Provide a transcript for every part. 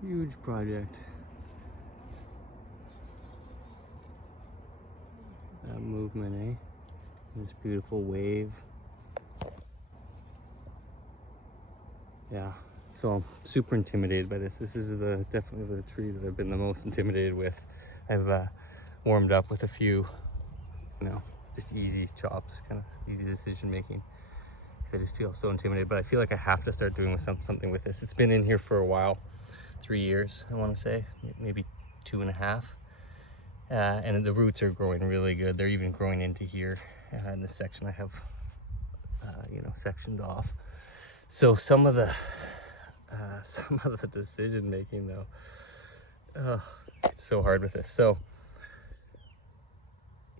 Huge project. That movement, eh? This beautiful wave. Yeah, so I'm super intimidated by this. This is definitely the tree that I've been the most intimidated with. I've warmed up with a few, just easy chops, kind of easy decision making. I just feel so intimidated, but I feel like I have to start doing something with this. It's been in here for a while, 3 years, I want to say, maybe 2.5. And the roots are growing really good. They're even growing into here in this section I have, sectioned off. So some of the decision making though, it's so hard with this. So,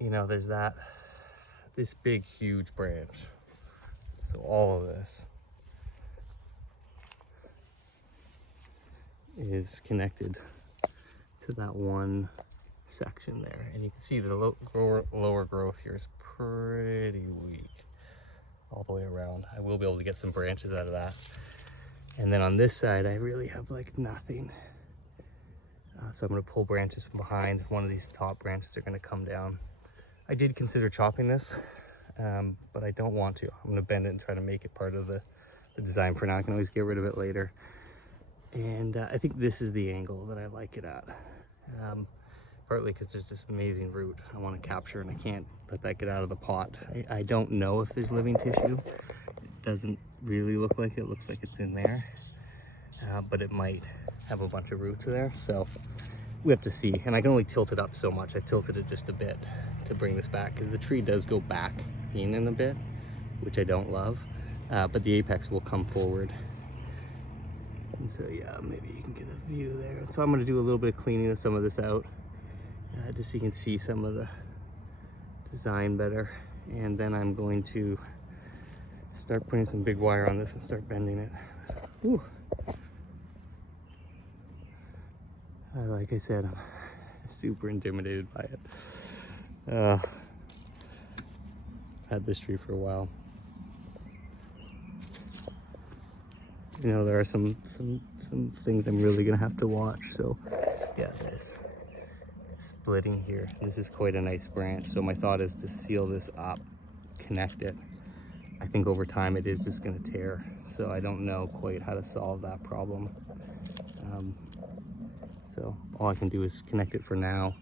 there's this big, huge branch. So all of this is connected to that one section there. And you can see the lower growth here is pretty weak all the way around. I will be able to get some branches out of that. And then on this side, I really have like nothing. So I'm gonna pull branches from behind. One of these top branches are gonna come down. I did consider chopping this, but I don't want to. I'm gonna bend it and try to make it part of the design for now. I can always get rid of it later. And I think this is the angle that I like it at. Partly because there's this amazing root I want to capture, and I can't let that get out of the pot. I don't know if there's living tissue. It doesn't really look like it. It looks like it's in there, but it might have a bunch of roots there. So we have to see. And I can only tilt it up so much. I've tilted it just a bit to bring this back, because the tree does go back in a bit, which I don't love, but the apex will come forward. And so yeah, maybe you can get a view there. So I'm going to do a little bit of cleaning of some of this out, just so you can see some of the design better. And then I'm going to start putting some big wire on this and start bending it. Whew. Like I said, I'm super intimidated by it. I've had this tree for a while. There are some things I'm really gonna have to watch. So yeah, this splitting here, this is quite a nice branch. So my thought is to seal this up, connect it. I think over time it is just gonna tear. So I don't know quite how to solve that problem. So all I can do is connect it for now.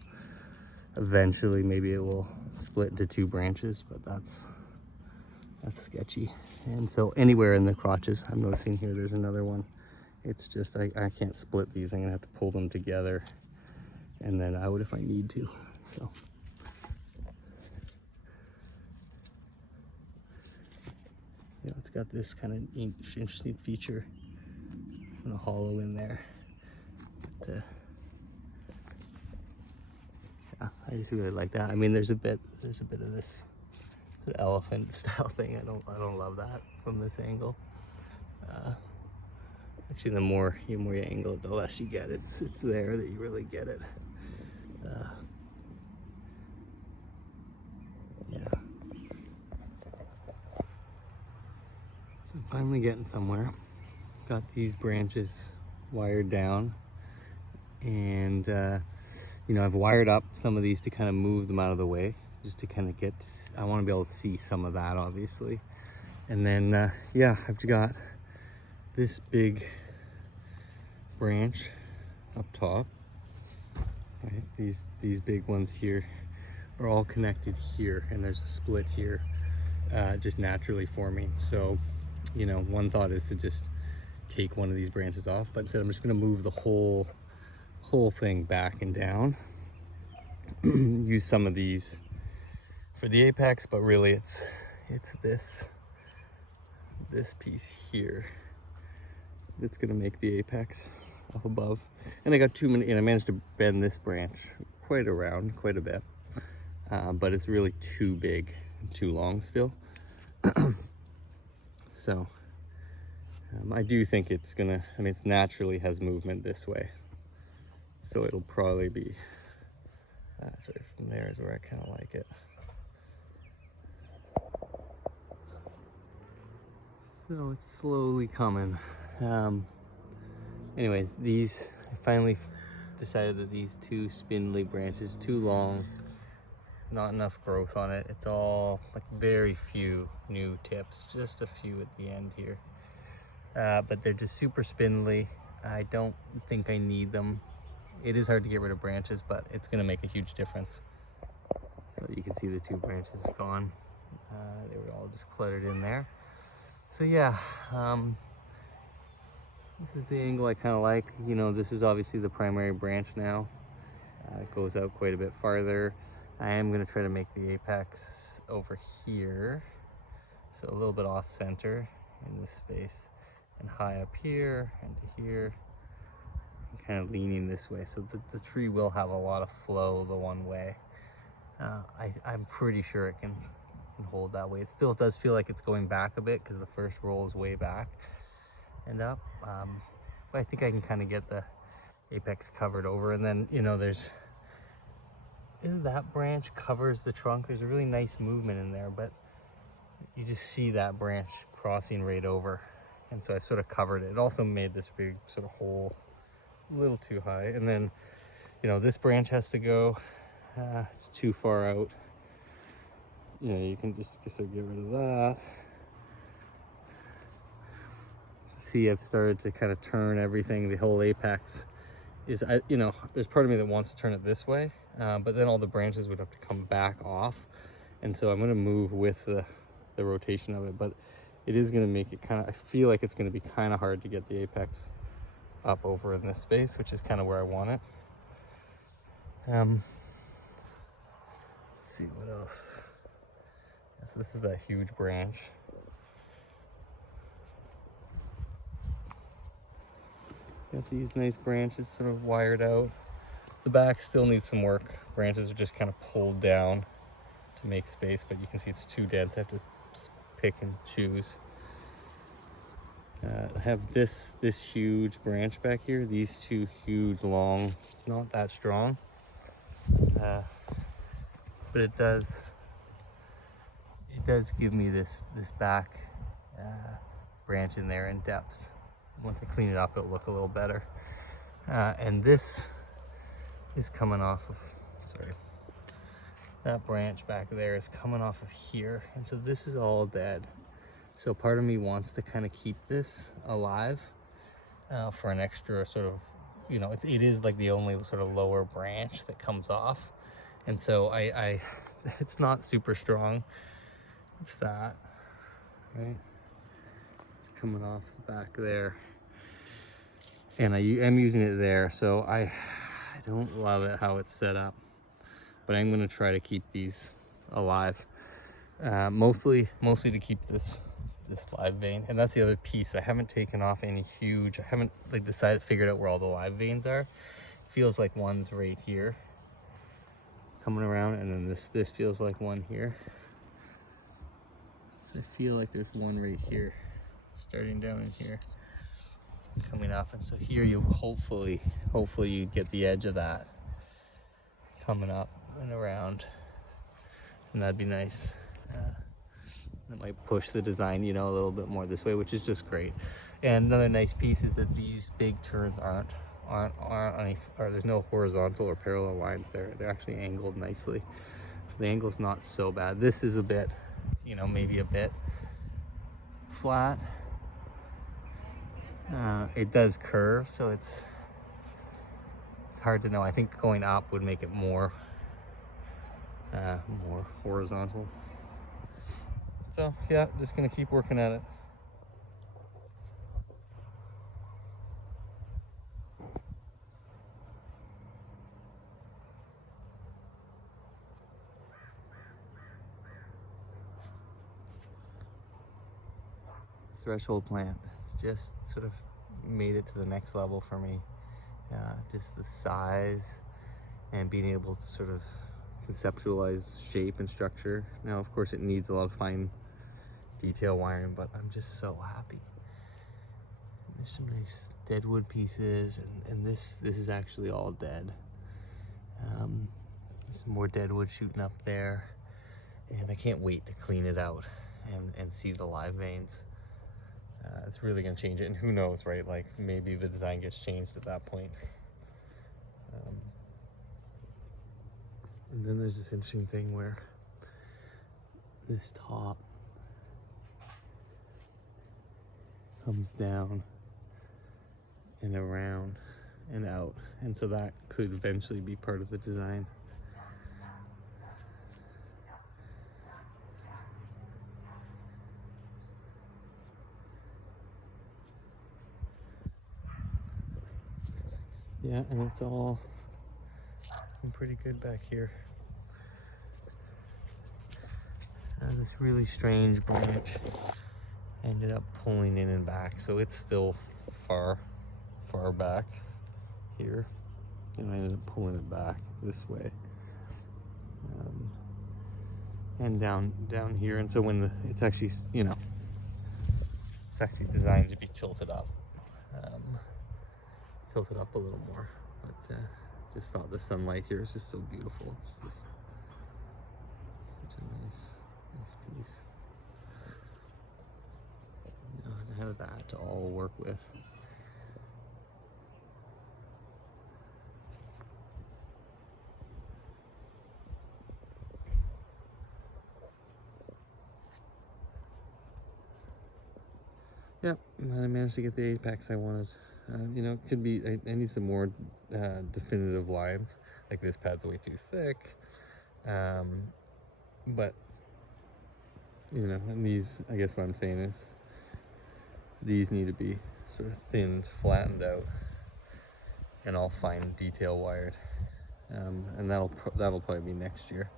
Eventually maybe it will split into 2 branches, but that's sketchy. And so anywhere in the crotches, I'm noticing here there's another one. It's just I can't split these. I'm gonna have to pull them together, and then I would if I need to. So yeah, it's got this kind of interesting feature and a hollow in there. But, yeah, I just really like that. I mean, there's a bit of this elephant style thing. I don't love that from this angle. Actually, the more you angle it, the less you get. It's there that you really get it. Yeah. So finally getting somewhere. Got these branches wired down, and I've wired up some of these to kind of move them out of the way, just to kind of get. I want to be able to see some of that, obviously. And then yeah, I've got this big branch up top, right? These big ones here are all connected here, and there's a split here, just naturally forming. So one thought is to just take one of these branches off, but instead I'm just going to move the whole thing back and down. Use some of these for the apex, but really it's this piece here that's going to make the apex up above. And I got too many, and I managed to bend this branch quite a bit, but it's really too big and too long still. So I do think it's gonna, it naturally has movement this way, so it'll probably be sorry, from there is where I kind of like it. So it's slowly coming. Anyways, these I finally decided that these two spindly branches, too long, not enough growth on it. It's all like very few new tips, just a few at the end here. But they're just super spindly. I don't think I need them. It is hard to get rid of branches, but it's gonna make a huge difference. So you can see the two branches gone. They were all just cluttered in there. So yeah, this is the angle I kind of like. You know, this is obviously the primary branch now. It goes out quite a bit farther. I am going to try to make the apex over here, so a little bit off center in this space, and high up here and to here, and kind of leaning this way, so the tree will have a lot of flow the one way. I'm pretty sure it can hold that way. It still does feel like it's going back a bit because the first roll is way back and up, but I think I can kind of get the apex covered over. And then, you know, there's that branch covers the trunk. There's a really nice movement in there, but you just see that branch crossing right over, and so I sort of covered it. It also made this big sort of hole a little too high. And then, you know, this branch has to go. It's too far out. You know, you can just sort of get rid of that. See, I've started to kind of turn everything. The whole apex is, you know, there's part of me that wants to turn it this way, but then all the branches would have to come back off, and so I'm going to move with the rotation of it. But it is going to make it kind of, I feel like it's going to be kind of hard to get the apex up over in this space, which is kind of where I want it. Let's see what else. So this is that huge branch. Got these nice branches sort of wired out. The back still needs some work. Branches are just kind of pulled down to make space, but you can see it's too dense. I have to pick and choose. I have this huge branch back here. These two huge, long, not that strong, but it does give me this back branch in there in depth. Once I clean it up, it'll look a little better. And this is coming off of, sorry, that branch back there is coming off of here. And so this is all dead. So part of me wants to kind of keep this alive for an extra sort of, you know, it is like the only sort of lower branch that comes off. And so I it's not super strong. It's that, right? It's coming off the back there. And I'm using it there, so I don't love it how it's set up, but I'm going to try to keep these alive, mostly to keep this live vein. And that's the other piece. I haven't taken off any huge. I haven't like figured out where all the live veins are. It feels like one's right here, coming around, and then this feels like one here. So I feel like there's one right here, starting down in here, coming up. And so here you hopefully you get the edge of that coming up and around, and that'd be nice. That might push the design, you know, a little bit more this way, which is just great. And another nice piece is that these big turns aren't any, or there's no horizontal or parallel lines there. They're actually angled nicely. So the angle's not so bad. This is a bit, you know, maybe a bit flat. It does curve, so it's hard to know. I think going up would make it more horizontal. So yeah, just gonna keep working at it. Threshold plant. It's just sort of made it to the next level for me. Just the size and being able to sort of conceptualize shape and structure. Now, of course, it needs a lot of fine detail wiring, but I'm just so happy. There's some nice dead wood pieces, and this is actually all dead. Some more dead wood shooting up there, and I can't wait to clean it out and see the live veins. that's really going to change it. And who knows, right? Like maybe the design gets changed at that point. And then there's this interesting thing where this top comes down and around and out, and so that could eventually be part of the design. Yeah, and it's all pretty good back here. This really strange branch ended up pulling in and back, so it's still far back here, and I ended up pulling it back this way, and down here. And so when it's actually, you know, it's actually designed to be tilted up a little more, but just thought the sunlight here is just so beautiful. It's just such a nice piece. You know, and have that to all work with. Yep, and I managed to get the apex I wanted. You know, it could be, I need some more definitive lines. Like this pad's way too thick. But, you know, and these, I guess what I'm saying is, these need to be sort of thinned, flattened out, and all fine detail wired. And that'll probably be next year.